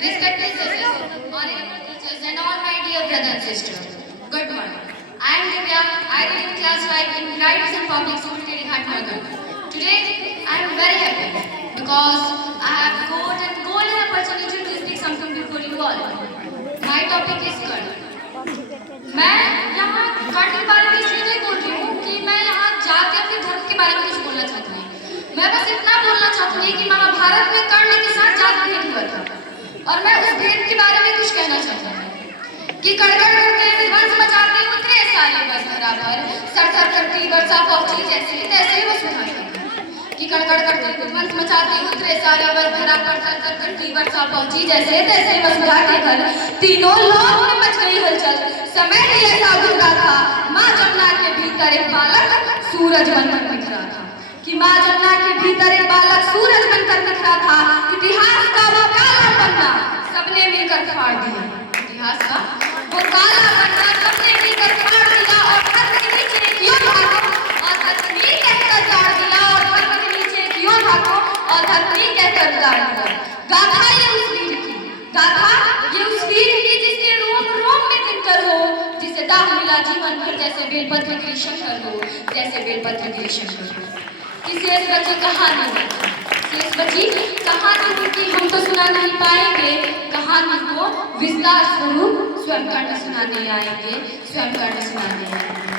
Respected judges, honorable teachers, and all my dear brothers and sisters, good morning. I am Divya. I read in class 5 in Rights and Public School, Hatnagar. Today, I am very happy because I have got a golden opportunity to speak something before you all. My topic is कर्म. मैं यहाँ कर्म के बारे में इसलिए नहीं बोल रही हूँ कि मैं यहाँ जाके अपने धर्म के बारे में कुछ बोलना चाहती हूँ. मैं बस इतना बोलना चाहती हूँ कि महाभारत में कर्ण के साथ जात भेद हुआ था और मैं उस भेद के बारे में कुछ कहना चाहती हूँ कि कड़कड़ करके विध्वंस मचाते उतरे सारे बस धरा पर सर सर करती वर्षा पहुंची जैसे तैसे बस उठाती कि कड़कड़ करते विध्वंस मचाते उतरे सारे बस धरा पर सर सर करती वर्षा पहुंची जैसे तैसे बस उठाते घर तीनों लोग में मच गई हलचल समय ही ऐसा गुजरा था माँ जमुना के भीतर एक बालक सूरज बनकर बिखरा था कि माँ जमुना के भीतर एक बालक सूरज बनकर बिखरा था इतिहास का वो काला पन्ना सबने मिलकर फाड़ दिया इतिहास का वो काला पन्ना सबने मिलकर फाड़ दिया और धर्म के नीचे एक योद्धा को और धरती कहकर गाड़ दिया और धर्म के नीचे एक योद्धा को और धरती कहकर गाड़ दिया गाथा ये उस वीर की गाथा ये उस वीर की जिसके रोम रोम में दिनकर हो जिसे दाग मिला जीवन भर जैसे बेलपत्र गिरी शंकर हो जैसे बेलपत्र गिरी शंकर हो शेष बची कहानी शेष बची कहानी की हम तो सुना नहीं पाएंगे कहानी को विस्तार स्वरूप स्वयं कर्ण सुनाने आएंगे स्वयं कर्ण सुनाने आएंगे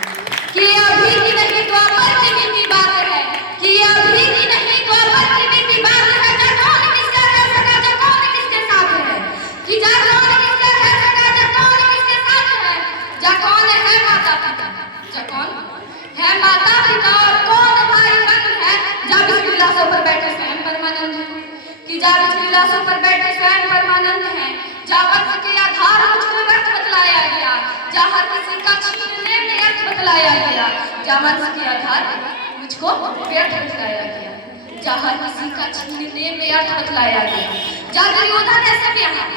कि अभी की नहीं द्वापर की बीती बात है कि अभी की नहीं द्वापर की बीती बात है जा कौन किसका कर सका जा कौन किसके साथ है कि जा कौन किसका कर सका जा कौन किसके साथ है जा कौन है माता पिता जा कौन है माता पिता और कौन भाई बहन है जा विलासों पर बैठे स्वयं परमानंद है कि जा विलासों पर बैठे स्वयं परमानंद है जा वक्त के आधार मुझको व्यर्थ बतलाया गया जा हर किसी का छीनने में अर्थ बतलाया गया जा वंश के आधार मुझको व्यर्थ बतलाया गया जा हर किसी का छीनने में अर्थ बतलाया गया जा दुर्योधन है सब यहाँ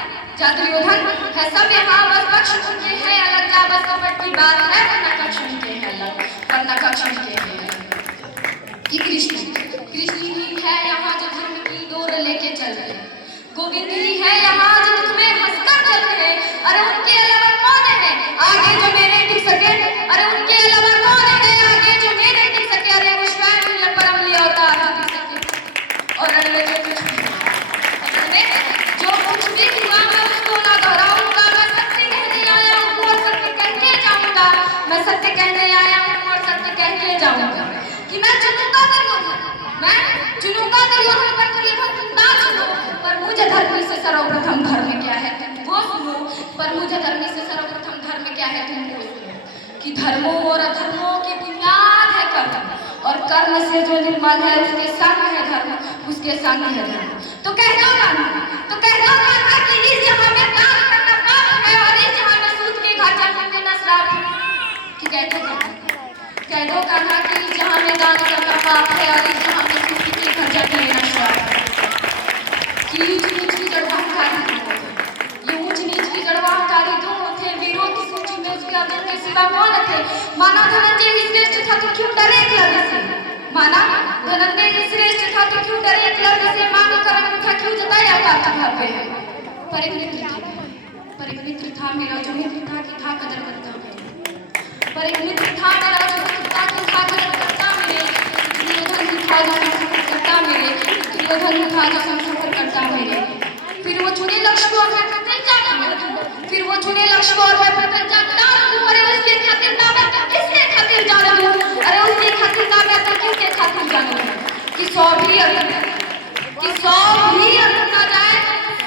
जा दुर्योधन है सब यहाँ बस पक्ष उनके हैं अलग जा बस कपट की बात है वरना कक्ष उनके हैं अलग वरना कक्ष उनके हैं अलग कि कृष्ण ही है यहाँ जो धर्म की डोर लेके चल रहे गोविंद ही है यहाँ जो दुख में हंसकर चल रहे अरे उनके अलावा कौन है आगे जो मेरे टिक सके अरे उनके अलावा कौन है आगे जो मेरे टिक सके अरे वो स्वयं परम लिया अवतार टिक सके और अरे जो कुछ भी हुआ मैं उसको ना दोहराऊंगा मैं सत्य कहने आया हूँ और सत्य कहके जाऊंगा मैं सत्य कहने आया हूँ और सत्य कहके जाऊंगा कि मैं चुनूंगा दुर्योधन पर दुर्योधन ना चुनो पर मुझे धर्म से सर्वप्रथम धर्म क्या है तुम वो सुनो पर मुझे धर्म से सर्वप्रथम धर्म क्या है तुम वो सुनो कि धर्मों और अधर्मों की बुनियाद है कर्म और कर्म से जो निर्मल है उसके संग है धर्म उसके संग है धर्म तो कह दो ना कि इस जहां में दान करना पाप है और इस जहां में सूद के घर जाकर देना श्राप है कि कह दो कहा कि इस जहां में दान करना पाप है और इस जहां में सूद के घर जाकर देना श्राप है कि ऊंच नीच की जड़वाहकारी ये ऊंच नीच की जड़वाहकारी दोनों थे वीरों की सूची में उसके आगे के सिवा कौन थे माना धनंजय श्रेष्ठ था तो क्यों डरे एकलव्य से माना धनंजय श्रेष्ठ था तो क्यों डरे एकलव्य से मानो कर्म था क्यों जताया पार्थ भावे पर एक मित्र था मेरा जो मित्र था कि था कदर करता पर एक मित्र था मेरा जो मित्र था कि था कदर करता मेरे दुर्योधन था जो संस्कार करता मेरे दुर्योधन था जो संस्कार करता मेरे फिर वो चुने लक्ष्य को और मैं पकड़ जाना फिर वो चुने लक्ष्य को और मैं पकड़ जाना अरे उसके खातिर ना मैं तो किसके खातिर जाना अरे उसके खातिर ना मैं तो किसके खातिर जाना कि 100 भी अर्थ ना जाए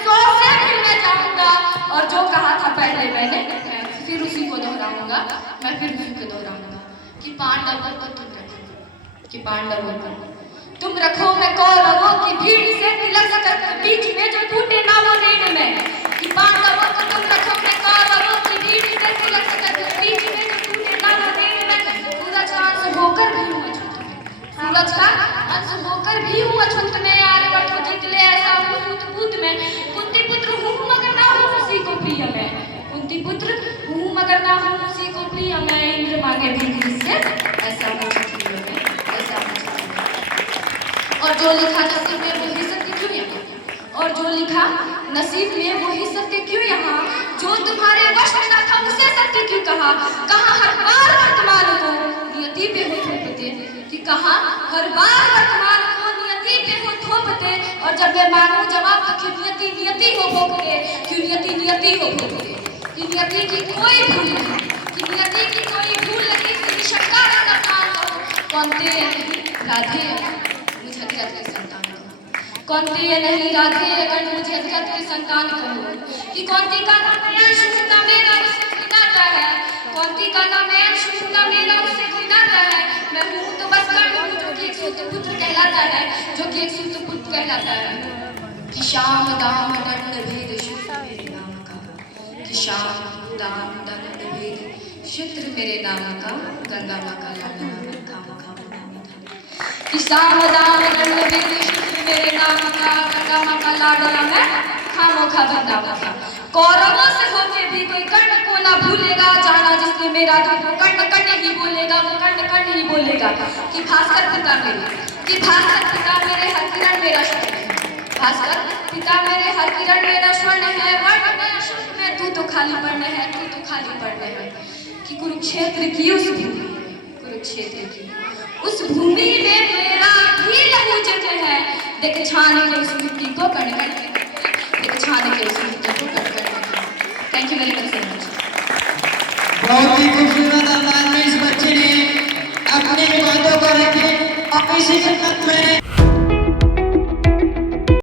100 से भी मैं जाऊंगा और जो कहा था पहले मैंने फिर उसी को दोहराऊंगा मैं फिर उसी को दोहराऊंगा कि पांडवों को तुम रखो मैं कौरवों की भीड़ से तिलक कर बीच में जो टूटे ना वो नींद में कि पांडवों को तुम रखो मैं कौरवों की भीड़ से तिलक कर बीच में जो टूटे ना वो नींद में सूरज का अंश होकर भी हूँ सूरज का अंश होकर भी हूँ अछूत में यार बटो जितले ऐसा हूँ सूत में कुंती पुत्र हूँ मगर ना हूँ उसी को प्रिय मैं कुंती पुत्र हूँ मगर ना हूँ उसी को प्रिय मैं इंद्र मांगे भी ऐसा मुझे फील हो, ऐसा मुझे फील हो। और जो लिखा नसीब में वही सत्य क्यों यहाँ, और जो लिखा नसीब में वही सत्य क्यों यहाँ, जो तुम्हारे वश में ना था उसे सत्य क्यों कहा, कहाँ हर बार वर्तमान को नियति पे हो थोपते, कि कहाँ हर बार वर्तमान को नियति पे हो थोपते, और जब मैं मांगू जवाब तो क्यों नियति नियति हो भोगते, क्यों नियति नियति हो भोगते, कि नियति की कोई भूल नहीं, कि नियति की कोई भूल नहीं, तेरी शंका का कान हो, कौन तेरे राधे मुझे हकीकत की संतान को, कौन तेरे नहीं राधे अगर मुझे हकीकत की संतान को, कि कौन का नाम है शुभता मेरा उससे कोई नाता है, कौन का नाम है शुभता मेरा उससे कोई नाता है, मैं हूँ तो बस कर्ण हूँ जो कि एक सूत्र पुत्र कहलाता है, जो कि एक सूत्र पुत्र कहलाता है, कि श्याम दाम दंड भेद शुक्र मेरे नाम का, कि श्याम दाम दंड भेद शुक्र मेरे नाम का, गंगा माँ का लाडला मैं खाम खाम नाम था, कि श्याम दाम दंड भेद शुक्र मेरे नाम का, गंगा माँ का लाडला मैं खामो खा गंगा माँ का। कौरवों से होके भी कोई कर्ण को ना भूलेगा, जाना जिसने मेरा दुख वो कर्ण कर्ण ही बोलेगा, वो कर्ण कर्ण ही बोलेगा, कि भास्कर पिता मेरे, कि भास्कर पिता मेरे हर किरण मेरा स्वर्ण है, भास्कर पिता मेरे हर किरण मेरा स्वर्ण है, वर्ण में अशुद्ध में तू तो खाली पढ़ने है, तू तो खाली पढ़ने है, कि कुरुक्षेत्र की उस भूमि, कुरुक्षेत्र की उस भूमि में मेरा भी लहू जगह है, देख छान के उस मिट्टी को कण कण, देख छान के उस मिट्टी को कण कण। Thank you very much so much. बहुत ही खूबसूरत अंदाज में इस बच्चे ने अपने बातों को रखे और इसी खिदमत में